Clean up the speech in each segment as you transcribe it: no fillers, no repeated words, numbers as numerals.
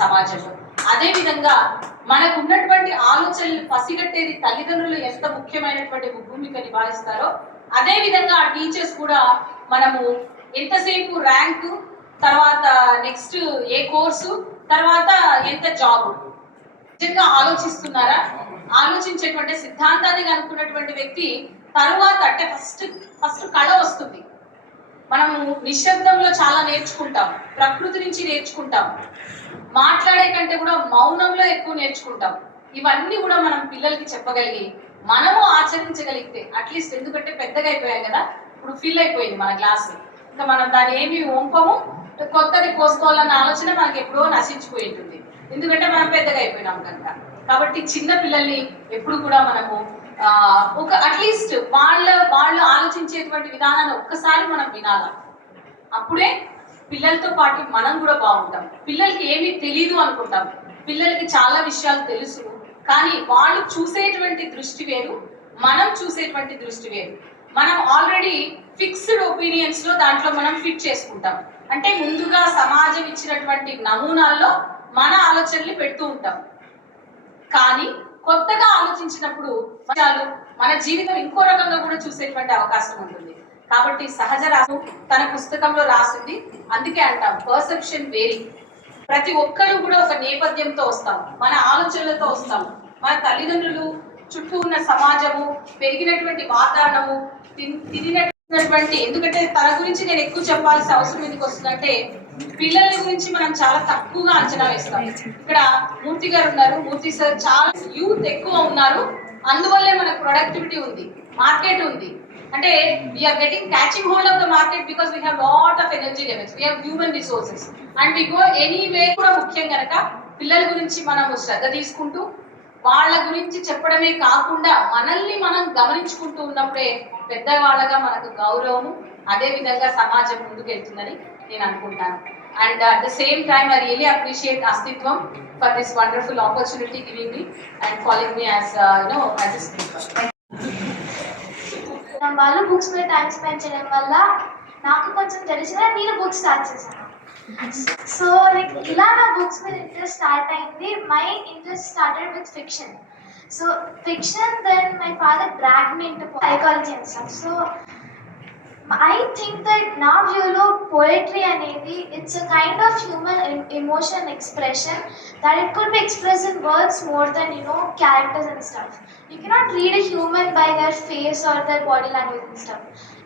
సమాజము. అదేవిధంగా మనకు ఉన్నటువంటి ఆలోచనలు పసిగట్టేది తల్లిదండ్రులు ఎంత ముఖ్యమైనటువంటి భూమిక నిభాయిస్తారో అదేవిధంగా ఆ టీచర్స్ కూడా మనము ఎంతసేపు ర్యాంకు, తర్వాత నెక్స్ట్ ఏ కోర్సు, తర్వాత ఎంత జాబ్ నిజంగా ఆలోచిస్తున్నారా? ఆలోచించేటువంటి సిద్ధాంతాన్ని కనుక్కున్నటువంటి వ్యక్తి తరువాత అంటే ఫస్ట్ కళ వస్తుంది. మనము నిశ్శబ్దంలో చాలా నేర్చుకుంటాం, ప్రకృతి నుంచి నేర్చుకుంటాం, మాట్లాడే కంటే కూడా మౌనంలో ఎక్కువ నేర్చుకుంటాం. ఇవన్నీ కూడా మనం పిల్లలకి చెప్పగలిగి మనము ఆచరించగలిగితే అట్లీస్ట్, ఎందుకంటే పెద్దగా అయిపోయాం కదా, ఇప్పుడు ఫిల్ అయిపోయింది మన క్లాస్, ఇంకా మనం దాన్ని ఏమి వంపము, కొత్తది పోసుకోవాలన్న ఆలోచన మనకి ఎప్పుడో నశించిపోయి ఉంటుంది, ఎందుకంటే మనం పెద్దగా అయిపోయినాం కనుక. కాబట్టి చిన్న పిల్లల్ని ఎప్పుడు కూడా మనము ఒక అట్లీస్ట్ వాళ్ళు ఆలోచించేటువంటి విధానాన్ని ఒక్కసారి మనం వినాలి. అప్పుడే పిల్లలతో పాటు మనం కూడా బాగుంటాం. పిల్లలకి ఏమీ తెలీదు అనుకుంటాం, పిల్లలకి చాలా విషయాలు తెలుసు, కానీ వాళ్ళు చూసేటువంటి దృష్టి వేరు, మనం చూసేటువంటి దృష్టి వేరు. మనం ఆల్రెడీ ఫిక్స్డ్ ఒపీనియన్స్ లో దాంట్లో మనం ఫిట్ చేసుకుంటాం. అంటే ముందుగా సమాజం ఇచ్చినటువంటి నమూనాల్లో మన ఆలోచనలు పెడుతూ ఉంటాం. కానీ కొత్తగా ఆలోచించినప్పుడు మన జీవితం ఇంకో రకంగా కూడా చూసేటువంటి అవకాశం ఉంటుంది. కాబట్టి సహజ రాసు తన పుస్తకంలో రాసింది, అందుకే అంటాం పర్సెప్షన్ వేరీ. ప్రతి ఒక్కరు కూడా ఒక నేపథ్యంతో వస్తాం, మన ఆలోచనలతో వస్తాం. మన తల్లిదండ్రులు, చుట్టూ ఉన్న సమాజము, పెరిగినటువంటి వాతావరణము, తిరిగినటువంటి, ఎందుకంటే తన గురించి నేను ఎక్కువ చెప్పాల్సిన అవసరం ఎందుకు వస్తుందంటే పిల్లల గురించి మనం చాలా తక్కువగా అంచనా వేస్తాం. ఇక్కడ మూర్తి గారు ఉన్నారు, మూర్తి సార్ చాలా యూత్ ఎక్కువ ఉన్నారు, అందువల్లే మనకు ప్రొడక్టివిటీ ఉంది, మార్కెట్ ఉంది. అంటే we are getting catching hold of the market because we have lot of energy levels, we have human resources and we go anyway. కూడా ముఖ్యం కనుక పిల్లల గురించి మనము శ్రద్ధ తీసుకుంటూ వాళ్ళ గురించి చెప్పడమే కాకుండా మనల్ని మనం గమనించుకుంటూ ఉన్నప్పుడే పెద్దవాళ్ళగా మనకు గౌరవము, అదే విధంగా సమాజం ముందుకెళ్తుందని నేను అనుకుంటాను. And at the same time I really appreciate Astitvam for this wonderful opportunity giving me and calling me as as a speaker. వాళ్ళు బుక్స్ మీద టైం స్పెండ్ చేయడం వల్ల నాకు కొంచెం తెలిసిన నేను బుక్స్ స్టార్ట్ చేశాను. సో లైక్ ఇలా నా బుక్స్ మీద ఇంట్రెస్ట్ స్టార్ట్ అయింది. My interest started with fiction. So fiction, then my father dragged me into psychology and stuff. So I think that నా వ్యూలో పోయట్రీ అనేది it's a kind of human emotion expression that it could be expressed in words more than characters and stuff. You cannot read a human by their face or their body language and stuff.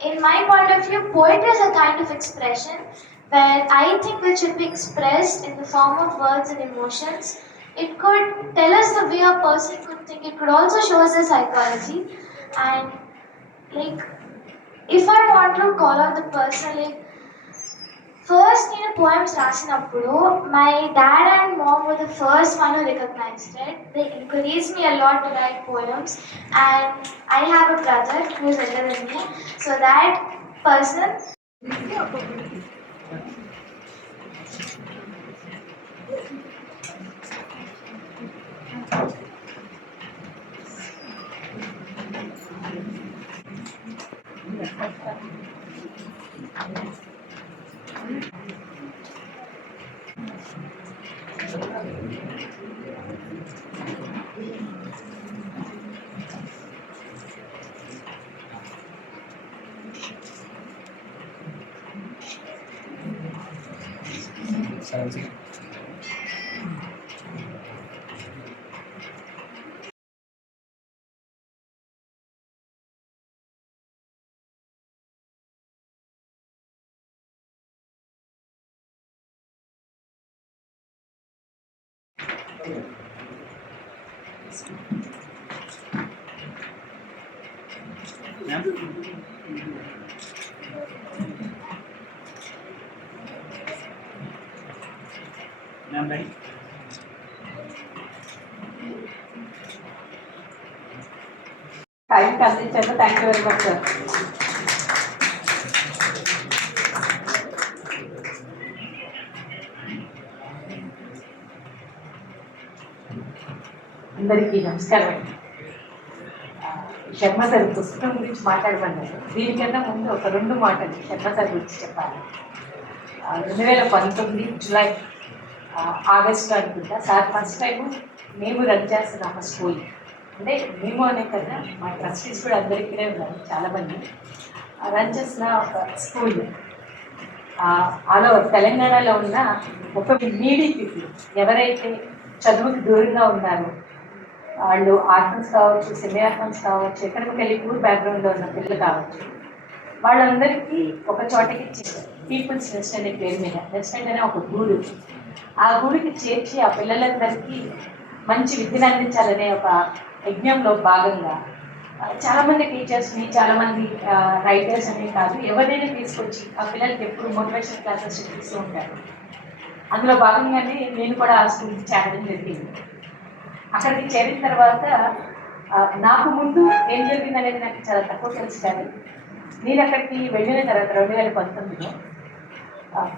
In my point of view, poetry is a kind of expression where I think it should be expressed in the form of words and emotions. It could tell us the way a person could think. It could also show us their psychology. And like, if I want to call out the person, like first in poems రాసినప్పుడు my dad and mom were the first one who recognized it. They encouraged me a lot to write poems, and I have a brother who is older than me, so that person టైంకి అందించారు. Thank you very much sir. అందరికీ నమస్కారం అండి. Sharma sir పుస్తకం గురించి మాట్లాడమన్నారు. దీనికన్నా ముందు ఒక 2 మాటలు శర్మ సార్ గురించి చెప్పాలి. 2019 జూలై ఆగస్ట్లో అనుకుంటా సార్ ఫస్ట్ టైం మేము రన్ చేస్తున్నాం ఒక స్కూల్. అంటే మేము అనే కదా, మా ట్రస్టీస్ కూడా అందరు ఇక్కడే ఉన్నారు చాలామంది. రన్ చేసిన ఒక స్కూల్ ఆల్ ఓవర్ తెలంగాణలో ఉన్న ఒక నీడీ పీపుల్, ఎవరైతే చదువుకి దూరంగా ఉన్నారో, వాళ్ళు ఆర్ఫన్స్ కావచ్చు, సెమీ ఆర్ఫన్స్ కావచ్చు, ఎక్కడికి వెళ్ళి పూర్ బ్యాక్గ్రౌండ్లో ఉన్న పిల్లలు కావచ్చు, వాళ్ళందరికీ ఒక చోటకి పీపుల్స్ నెస్ట్ అనే పేరు మీద, నెస్ట్ అనే ఒక గూడు, ఆ గూడికి చేర్చి ఆ పిల్లలందరికీ మంచి విద్యను అందించాలనే ఒక యజ్ఞంలో భాగంగా చాలామంది టీచర్స్ని, చాలామంది రైటర్స్ అనే కాదు, ఎవరినైనా తీసుకొచ్చి ఆ పిల్లలకి ఎప్పుడు మోటివేషన్ క్లాసెస్ ఇస్తూ ఉంటారు. అందులో భాగంగానే నేను కూడా ఆ స్కూల్కి చేరడం జరిగింది. అక్కడికి చేరిన తర్వాత నాకు ముందు ఏం జరిగింది అనేది నాకు చాలా తక్కువ తెలుసు, కానీ నేను అక్కడికి వెళ్ళిన తర్వాత 2019లో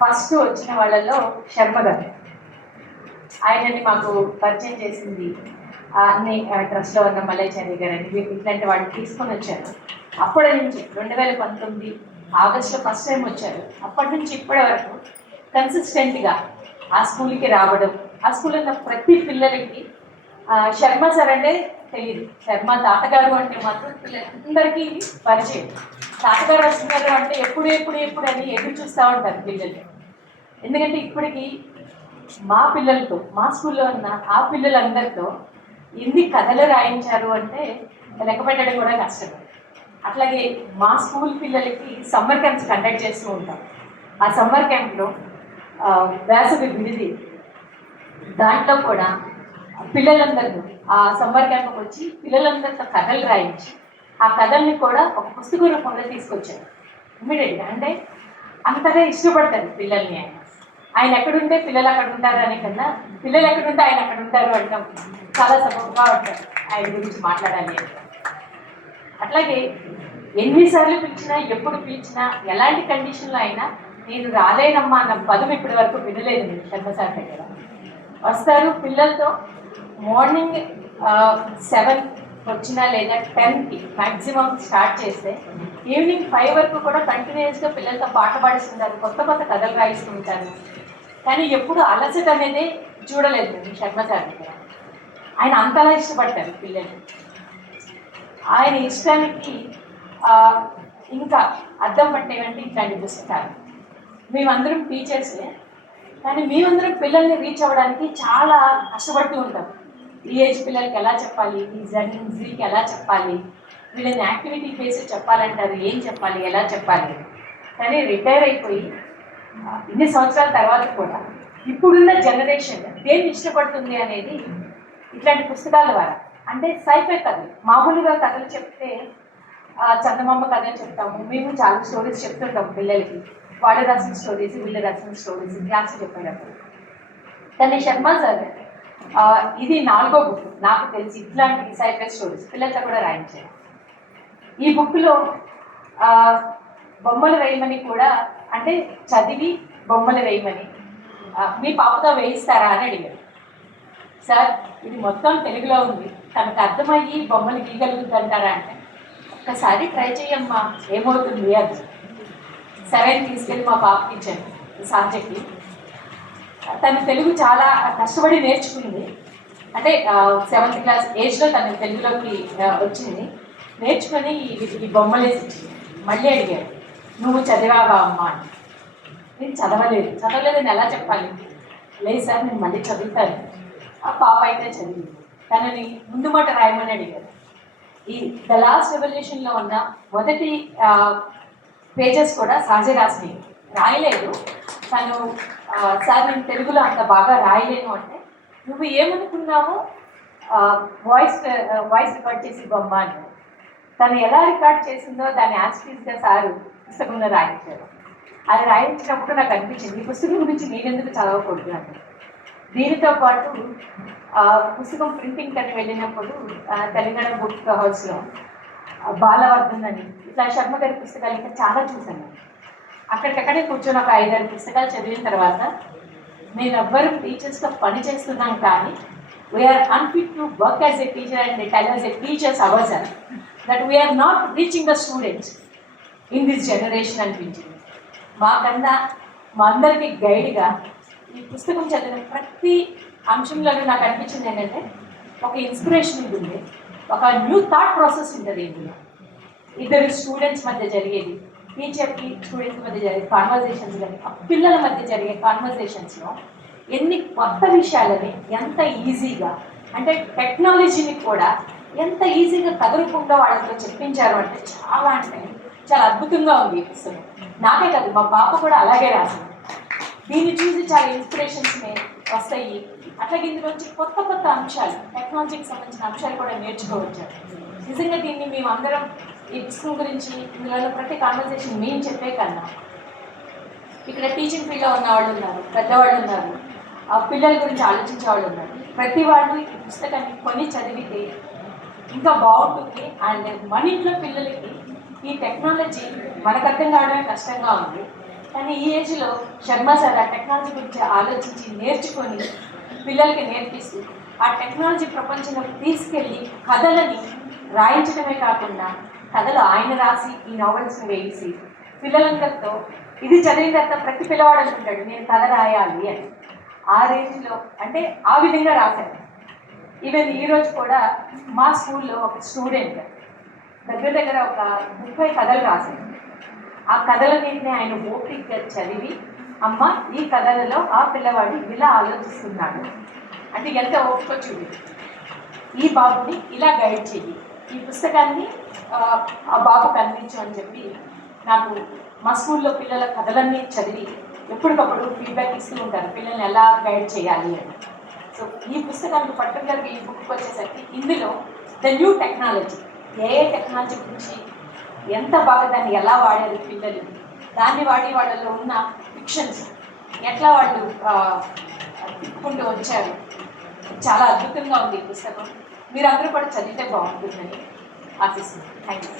ఫస్ట్ వచ్చిన వాళ్ళల్లో శర్మ గారు, ఆయనని మాకు పరిచయం చేసింది అన్ని ట్రస్ట్లో ఉన్న మల్లేచారి గారు అని, ఇట్లాంటి వాళ్ళు తీసుకొని వచ్చారు. అప్పటి నుంచి 2019 ఆగస్టులో ఫస్ట్ టైం వచ్చారు. అప్పటి నుంచి ఇప్పటి వరకు కన్సిస్టెంట్గా ఆ స్కూల్కి రావడం, ఆ స్కూల్లో ఉన్న ప్రతి పిల్లలకి శర్మ సార్ అంటే తెలియదు, శర్మ తాతగారు అంటే మాత్రం పిల్లలందరికీ పరిచయం. తాతగారు వస్తున్నారు అంటే ఎప్పుడు ఎప్పుడు ఎప్పుడు అని ఎదురు చూస్తూ ఉంటారు పిల్లలు. ఎందుకంటే ఇప్పటికీ మా పిల్లలతో, మా స్కూల్లో ఉన్న ఆ పిల్లలందరితో ఎన్ని కథలు రాయించారు అంటే లెక్క పెట్టడం కూడా కష్టం. అట్లాగే మా స్కూల్ పిల్లలకి సమ్మర్ క్యాంప్స్ కండక్ట్ చేస్తూ ఉంటాం. ఆ సమ్మర్ క్యాంప్లో వేసవి విడిది, దాంట్లో కూడా పిల్లలందరూ ఆ సమ్మర్ క్యాంప్కి వచ్చి పిల్లలందరితో కథలు రాయించి ఆ కథల్ని కూడా ఒక పుస్తక రూపంలో తీసుకొచ్చారు ఇమ్మీడియట్గా. అంటే అంతగా ఇష్టపడతారు పిల్లల్ని. ఆయన ఎక్కడుంటే పిల్లలు అక్కడ ఉంటారు అనే కన్నా, పిల్లలు ఎక్కడుంటే ఆయన అక్కడ ఉంటారు అంటాం. చాలా సబబుగా ఉంటారు ఆయన గురించి మాట్లాడాలి అంటే. అట్లాగే ఎన్నిసార్లు పిలిచినా, ఎప్పుడు పిలిచినా, ఎలాంటి కండిషన్లో అయినా నేను రాలేనమ్మా అన్న పదం ఇప్పటి వరకు వినలేదు నేను శర్మ సార్ దగ్గర. వస్తారు పిల్లలతో, మార్నింగ్ 7 వచ్చినా లేదా 10కి మ్యాక్సిమం స్టార్ట్ చేస్తే ఈవినింగ్ 5 వరకు కూడా కంటిన్యూస్గా పిల్లలతో పాట పాడిస్తుంటారు, కొత్త కొత్త కథలు రాయిస్తూ ఉంటారు. కానీ ఎప్పుడు అలసట అనేది చూడలేదు నేను శర్మ సార్ దగ్గర. ఆయన అంతలా ఇష్టపడతారు పిల్లలు. ఆయన ఇష్టానికి ఇంకా అర్థం పట్టేవంటే ఇట్లాంటి పుస్తకాలు. మేమందరం టీచర్సే, కానీ మేమందరం పిల్లల్ని రీచ్ అవ్వడానికి చాలా కష్టపడుతూ ఉంటాం. ఈ ఏజ్ పిల్లలకి ఎలా చెప్పాలి, ఈ జర్నీకి ఎలా చెప్పాలి, వీళ్ళని యాక్టివిటీ బేస్ చెప్పాలంటారు, ఏం చెప్పాలి, ఎలా చెప్పాలి. కానీ రిటైర్ అయిపోయి ఇన్ని సంవత్సరాల తర్వాత కూడా ఇప్పుడున్న జనరేషన్ దేన్ని ఇష్టపడుతుంది అనేది ఇట్లాంటి పుస్తకాల ద్వారా. అంటే సైఫై కథలు, మామూలుగా కథలు చెప్తే చందమామ కథలు చెప్తాము, మేము చాలా స్టోరీస్ చెప్తుంటాము పిల్లలకి, వాళ్ళు రాసిన స్టోరీస్, వీళ్ళు రాసిన స్టోరీస్ క్లాస్ చెప్పేటప్పుడు. కానీ శర్మ సార్ ఇది 4వ బుక్ నాకు తెలిసి ఇట్లాంటి సైఫై స్టోరీస్ పిల్లలతో కూడా రాయించారు. ఈ బుక్లో బొమ్మలు వేయమని కూడా, అంటే చదివి బొమ్మలు వేయమని, మీ పాపతో వేయిస్తారా అని అడిగారు. సార్ ఇది మొత్తం తెలుగులో ఉంది, తనకు అర్థమయ్యి బొమ్మలు గీయగలుగుతుంటారా అంటే, ఒక్కసారి ట్రై చేయమ్మా ఏమవుతుంది అది. సరే తీసుకెళ్ళి మా పాపకి ఇచ్చాను సబ్జెక్ట్కి. తను తెలుగు చాలా కష్టపడి నేర్చుకుంది. అంటే 7th క్లాస్ ఏజ్లో తను తెలుగులోకి వచ్చింది. నేర్చుకొని ఈ బొమ్మలు వేసి ఇచ్చింది. మళ్ళీ అడిగారు, నువ్వు చదివావా అమ్మ అని. నేను చదవలేదని ఎలా చెప్పాలి. లేదు సార్ నేను మళ్ళీ చదువుతాను. ఆ పాప అయితే చదివింది. తనని ముందు మాట రాయమని అడిగారు. ఈ ద లాస్ట్ రెవల్యూషన్లో ఉన్న మొదటి పేజెస్ కూడా సహజ రాసినవి, రాయలేదు. తను సార్ నేను తెలుగులో అంత బాగా రాయలేను అంటే, నువ్వు ఏమనుకున్నావో వాయిస్ రికార్డ్ చేసి బొమ్మ అని. తను ఎలా రికార్డ్ చేసిందో దాన్ని యాక్టివ్గా సారు పుస్తకంలో రాయించారు. అది రాయించినప్పుడు నాకు అనిపించింది, ఈ పుస్తకం గురించి నేనెందుకు చదవకూడదు అని. దీనితో పాటు పుస్తకం ప్రింటింగ్ అని వెళ్ళినప్పుడు తెలంగాణ బుక్ హౌస్లో బాలవర్ధన్ అని ఇట్లా శర్మ గారి పుస్తకాలు ఇంకా చాలా చూశాను. అక్కడికక్కడే కూర్చొని ఒక 5-6 పుస్తకాలు చదివిన తర్వాత, మేము ఎవ్వరూ టీచర్స్తో పని చేస్తున్నాం కానీ we are unfit to work as a teacher and tell as a teachers our self that we are not reaching the students in this generation అనిపించింది. మాకన్నా మా అందరికీ గైడ్గా ఈ పుస్తకం చదివిన ప్రతి అంశంలోనూ నాకు అనిపించింది ఏంటంటే ఒక ఇన్స్పిరేషన్ ఉంటుంది, ఒక న్యూ థాట్ ప్రాసెస్ ఉంటుంది ఇందులో. ఇద్దరు స్టూడెంట్స్ మధ్య జరిగేది, టీచర్కి స్టూడెంట్స్ మధ్య జరిగే కాన్వర్జేషన్స్ కానీ ఆ పిల్లల మధ్య జరిగే కాన్వర్జేషన్స్లో ఎన్ని కొత్త విషయాలని ఎంత ఈజీగా, అంటే టెక్నాలజీని కూడా ఎంత ఈజీగా కథ రూపంలో వాళ్ళతో చెప్పించారు అంటే చాలా అద్భుతంగా ఉంది ఈ పుస్తకం. నాకే కాదు, మా పాప కూడా అలాగే రాసింది. దీన్ని చూసి చాలా ఇన్స్పిరేషన్స్ వస్తాయి. అట్లాగే ఇందులోంచి కొత్త కొత్త అంశాలు, టెక్నాలజీకి సంబంధించిన అంశాలు కూడా నేర్చుకోవచ్చు. నిజంగా దీన్ని మేము అందరం ఈ పుస్తకం గురించి ఇందులో ప్రతి కాన్వర్జేషన్ మేము చెప్పే కన్నా ఇక్కడ టీచింగ్ ఫీల్డ్లో ఉన్న వాళ్ళు ఉన్నారు, పెద్దవాళ్ళు ఉన్నారు, ఆ పిల్లల గురించి ఆలోచించే వాళ్ళు ఉన్నారు. ప్రతి వాళ్ళు ఈ పుస్తకాన్ని కొని చదివితే ఇంకా బాగుంటుంది. అండ్ మన ఇంట్లో పిల్లలకి ఈ టెక్నాలజీ మనకు అర్థం కావడమే కష్టంగా ఉంది, కానీ ఈ ఏజ్లో శర్మ సార్ ఆ టెక్నాలజీ గురించి ఆలోచించి నేర్చుకొని పిల్లలకి నేర్పిస్తూ ఆ టెక్నాలజీ ప్రపంచంలోకి తీసుకెళ్ళి కథలని రాయించడమే కాకుండా కథలు ఆయన రాసి ఈ నావెల్స్ని వేసి పిల్లలందరితో ఇది చదివిన తర్వాత ప్రతి పిల్లవాడు అనుకుంటాడు నేను కథ రాయాలి అని. ఆ రేంజ్లో అంటే ఆ విధంగా రాశారు. ఈవెన్ ఈరోజు కూడా మా స్కూల్లో ఒక స్టూడెంట్ దగ్గర ఒక 30 కథలు రాశారు. ఆ కథలన్నింటినీ ఆయన ఓపికగా చదివి అమ్మ ఈ కథలలో ఆ పిల్లవాడు ఇలా ఆలోచిస్తున్నాడు అంటే ఎంత ఓపిక చూడు, ఈ బాబుని ఇలా గైడ్ చెయ్యి, ఈ పుస్తకాన్ని ఆ బాబుకి అందించు అని చెప్పి నాకు మా స్కూల్లో పిల్లల కథలన్నీ చదివి ఎప్పటికప్పుడు ఫీడ్బ్యాక్ ఇస్తూ ఉంటారు పిల్లల్ని ఎలా గైడ్ చేయాలి అని. సో ఈ పుస్తకానికి పర్టికులర్గా ఈ బుక్ వచ్చేసరికి ఇందులో the new technology, A technology గురించి ఎంత బాగా దాన్ని ఎలా వాడారు పిల్లలు, దాన్ని వాడి వాళ్ళలో ఉన్న ఫిక్షన్స్ ఎట్లా వాళ్ళు తిప్పుకుంటూ వచ్చారు, చాలా అద్భుతంగా ఉంది ఈ పుస్తకం. మీరందరూ కూడా చదివితే బాగుంటుందని ఆశిస్తున్నాను. Thank you.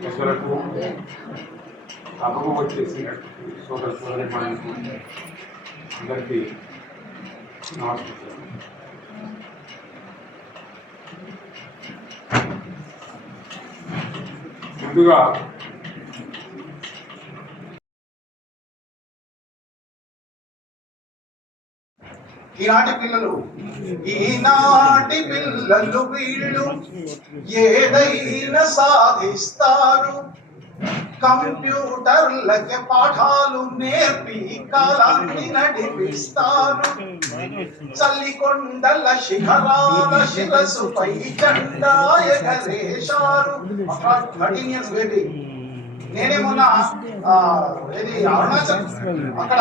పెద్దలకు సభకు వచ్చేసి సోదరి మనకు అందరికీ నమస్కారం. ముందుగా ఈనాటి పిల్లలు వీళ్ళు ఏదైనా సాధిస్తారు, కంప్యూటర్లకి పాఠాలు నేర్పి కాలాన్ని నడిపిస్తారు, చల్లికొండల శిఖరాల శిరసుపై జెండా ఎగరేశారు. 13 years బేబీ. నేనే మొన్న అరుణాచల్ అక్కడ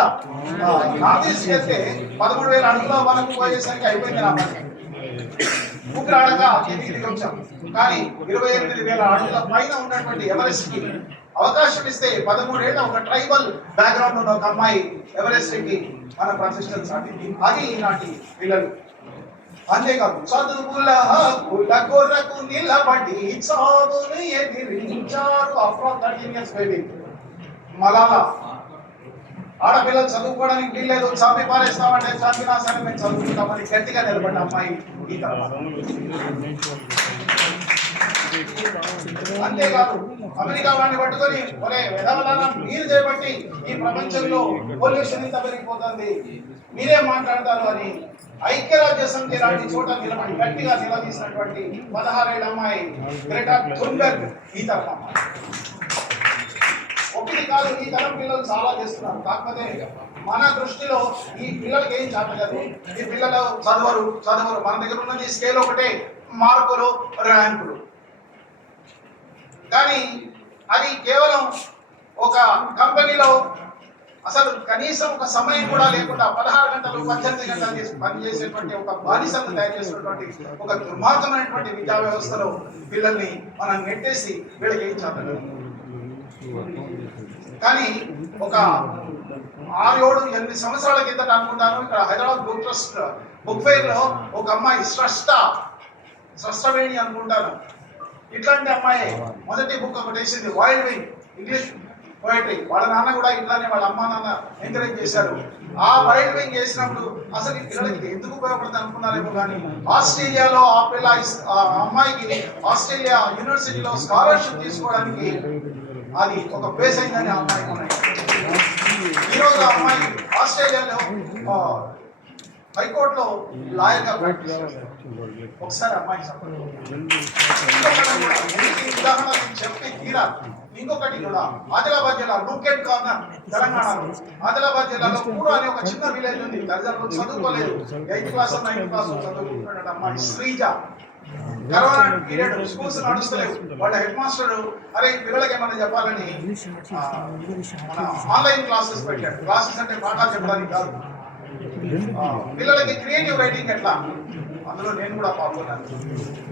నార్త్ ఈస్ట్ వెళ్తే 13,000 అడుగుల వరకు పోయేసరికి అయిపోయింది నా పని. ఊపిరాడక దిగి వచ్చాం. కానీ 28,000 అడుగుల పైన ఉన్నటువంటి ఎవరెస్ట్ కి అవకాశం ఇస్తే 13 ఏళ్ల ఒక ట్రైబల్ బ్యాక్గ్రౌండ్ ఉన్న ఒక అమ్మాయి ఎవరెస్ట్ కి మన ప్రతిష్టం సాటింది. అది ఈనాటి పిల్లలు. అంతేకాదు చదువుల హక్కుల కొరకు నిలబడి చావును ఎదిరించారు. After 13 years baby. మలాలా ఆడపిల్లలు చదువుకోవడానికి వీల్లేదు, చంపి పారేస్తామంటే చంపినా సరే మేము చదువుకుంటామని గట్టిగా నిలబడ్డ అమ్మాయి ఈ తర్వాత. అంతేకాదు అమెరికా వాడిని పట్టుకొని ఒరే వెదవలారా మీరు చేయబట్టి ఈ ప్రపంచంలో పొల్యూషన్ ఇంత పెరిగిపోతుంది, మీరే మాట్లాడతారు అని ఐక్యరాజ్య సమితి లాంటి చోట నిలబడి గట్టిగా నిలదీసినటువంటి 16 ఏళ్ల అమ్మాయి గ్రెటా థున్బెర్గ్ ఈ తరం అమ్మాయి. ఒకటి కాదు, ఈ తరం పిల్లలు చాలా చేస్తున్నారు. కాకపోతే మన దృష్టిలో ఈ పిల్లలకి ఏం చెప్పలేదు. ఈ పిల్లలు చదవరు. మన దగ్గర ఉన్నది స్కేల్ ఒకటే, మార్కులు, ర్యాంకులు. కానీ అది కేవలం ఒక కంపెనీలో అసలు కనీసం ఒక సమయం కూడా లేకుండా 16 గంటలు 18 గంటలు పనిచేసేటువంటి ఒక బానిసలను తయారు చేసినటువంటి ఒక దుర్మార్గమైనటువంటి విద్యా వ్యవస్థలో పిల్లల్ని మనం నెట్టేసి వీళ్ళకి ఏం చెప్పలేదు. కానీ ఒక 6-7-8 సంవత్సరాల కిందట అనుకుంటాను, ఇక్కడ Hyderabad book trust book fair లో ఒక అమ్మాయి స్రష్టవేణి అనుకుంటాను, ఇట్లాంటి అమ్మాయి మొదటి బుక్ ఒకటి వేసింది, వైల్డ్ వింగ్ ఇంగ్లీష్ పోయిటరీ. వాళ్ళ నాన్న కూడా ఇట్లానే వాళ్ళ అమ్మ నాన్న ఎంకరేజ్ చేశారు. ఆ వైల్డ్ వింగ్ చేసినప్పుడు అసలు ఈ పిల్లలకి ఎందుకు ఉపయోగపడుతుంది అనుకున్నారేమో కానీ ఆస్ట్రేలియాలో ఆ పిల్ల ఆ అమ్మాయికి ఆస్ట్రేలియా యూనివర్సిటీలో స్కాలర్షిప్ తీసుకోవడానికి అది ఒక బేస్ అయిందని ఆ అమ్మాయికి ఉన్నాయి. ఈరోజు ఆ అమ్మాయి ఆస్ట్రేలియాలో హైకోర్టులో లాయర్గా ఒకసారి అమ్మాయి ఉదాహరణ చెప్పి తీరా. ఇంకొకటి కూడా ఆదిలాబాద్ జిల్లా రూకెట్ కార్నర్ తెలంగాణలో, ఆదిలాబాద్ జిల్లాలో పూర్వ అనే ఒక చిన్న విలేజ్ ఉంది. తల్లిదండ్రులు చదువుకోలేదు, 8th క్లాస్ 9th క్లాస్ చదువుకుంటున్న అమ్మాయి శ్రీజ. కరోనా పీరియడ్, స్కూల్స్ నడుస్తలేవు. వాళ్ళ హెడ్ మాస్టర్ అరే పిల్లలకి ఏమన్నా చెప్పాలని మన ఆన్లైన్ క్లాసెస్ పెట్టాడు. క్లాసెస్ అంటే పాఠాలు చెప్పడానికి కాదు, పిల్లలకి క్రియేటివ్ రైటింగ్ ఎట్లా, అందులో నేను కూడా పాల్గొన్నాను.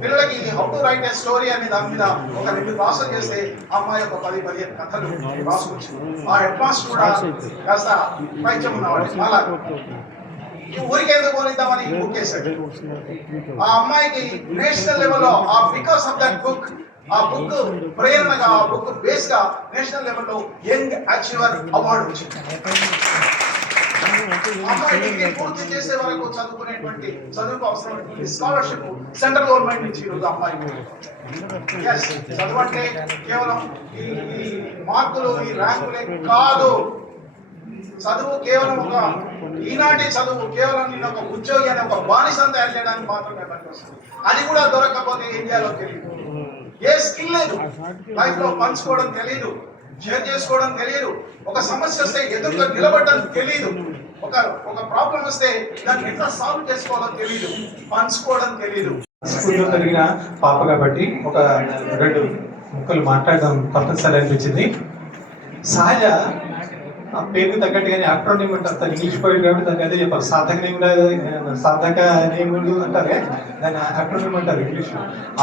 పిల్లలకి how to right A story అనే దాని మీద ఒక 2 క్లాసులు చేస్తే అమ్మాయి ఒక 10-15 కథలు రాసుకొచ్చింది. ఆ హెడ్ మాస్టర్ కూడా కాస్త పైచం ఉన్నవాడు. అలా ఊరికేందుకు పోనిద్దామని బుక్ చేశాడు. ఆ అమ్మాయికి నేషనల్ లెవెల్లో ఆ బికాస్ ఆఫ్ దట్ బుక్, ఆ బుక్ ప్రేరణగా, ఆ బుక్ బేస్ గా నేషనల్ లెవెల్లో యంగ్ అచీవర్ అవార్డు వచ్చింది. అమ్మాయి డిగ్రీ పూర్తి చేసే వరకు చదువుకునేటువంటి చదువుకు అవసరమైనటువంటి స్కాలర్షిప్ సెంట్రల్ గవర్నమెంట్ నుంచి ఈరోజు అమ్మాయి. చదువు అంటే కేవలం ఈ మార్కులు, ఈ ర్యాంకులే కాదు. చదువు కేవలం ఒక ఈనాటి చదువు కేవలం నేను ఒక ఉద్యోగి అనే ఒక బానిసం తయారు చేయడానికి మాత్రమే పనికొస్తుంది. అది కూడా దొరకకపోతే ఇండియాలో తెలియదు. ఏ స్కిల్ లేదు, లైఫ్ లో పంచుకోవడం తెలియదు, షేర్ చేసుకోవడం తెలియదు, ఒక సమస్య వస్తే ఎదురుగా నిలబడడం తెలియదు, ఒక ప్రాబ్లం వస్తే దాన్ని ఎట్లా సాల్వ్ చేసుకోవాలో తెలియదు, పంచుకోవడం తెలియదు. స్కూల్లో పెరిగిన పాప కాబట్టి ఒక 2 ముక్కలు మాట్లాడడం తప్పనిసరి అనిపించింది. సహజ ఆ పేరుకు తగ్గట్టుగానే అక్రోనిమ్ అంటారు, ఇంగ్లీష్ పోయి కాబట్టి దాన్ని అదే చెప్పాలి. సాధక నేములు అంటారే, దాన్ని అక్రోనిమ్ అంటారు ఇంగ్లీష్.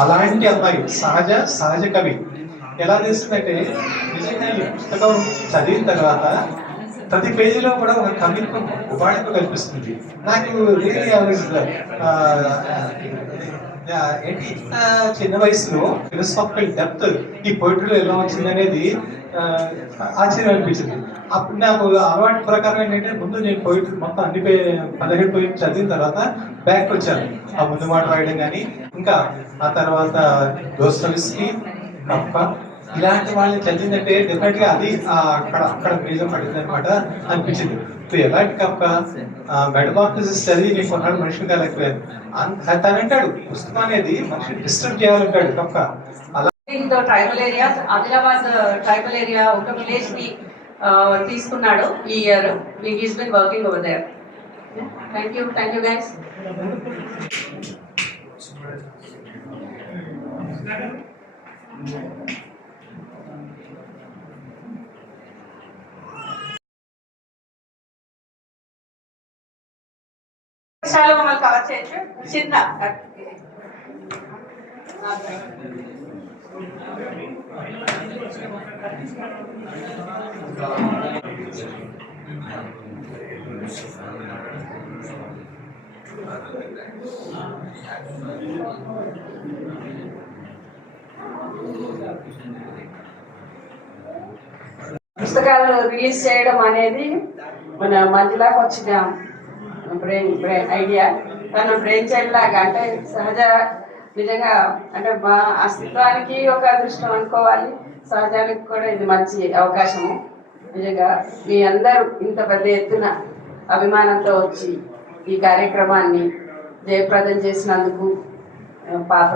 అలాంటి అమ్మాయి సహజ కవి ఎలా చేస్తుందంటే నిజంగా ఈ పుస్తకం చదివిన తర్వాత ప్రతి పేజీలో కూడా ఒక కవిత్వం, ఉపాధింపు కల్పిస్తుంది. నాకు రియల్లీ ఏంటి ఇంత చిన్న వయసులో ఫిలసాఫికల్ డెప్త్ ఈ పోయిటరీలో ఎలా వచ్చింది అనేది ఆశ్చర్యం అనిపించింది. అప్పుడు నాకు అలవాటు ప్రకారం ఏంటంటే ముందు నేను పోయిటరీ మొత్తం అన్ని 17 పోయిటరీ చదివిన తర్వాత బ్యాక్ వచ్చాను. ఆ ముందు మాట రాయడం కానీ, ఇంకా ఆ తర్వాత దోస్తోయెవ్స్కీ, కఫ్కా ఇలాంటి వాళ్ళని చదివిందంటే డెఫినెట్ గా అది అక్కడ బీజం పడింది అనమాట అనిపించింది. ఎలాంటి కఫ్కా మెటమార్ఫసిస్ చదివి నేను కొన్నాడు మనిషిని కాలేకపోయాను. తనంటాడు పుస్తకం అనేది మనిషిని డిస్టర్బ్ చేయాలంటాడు కఫ్కా. అలా tribal areas, Adilabad tribal area ఒక విలేజ్ ని తీసుకున్నాడు ఈ year. He's been working over there. Thank you guys. చాలా మమ్మల్ని కవర్ చేయొచ్చు చిన్న పుస్తకాలు రిలీజ్ చేయడం అనేది మన మంజులాకి వచ్చిన బ్రెయిన్ ఐడియా. తన బ్రెయిన్ చైల్డ్ లాగా, అంటే సహజ నిజంగా అంటే మా అస్తిత్వానికి ఒక అదృష్టం అనుకోవాలి, సహజానికి కూడా ఇది మంచి అవకాశము. నిజంగా మీ అందరూ ఇంత పెద్ద ఎత్తున అభిమానంతో వచ్చి ఈ కార్యక్రమాన్ని జయప్రదం చేసినందుకు పాప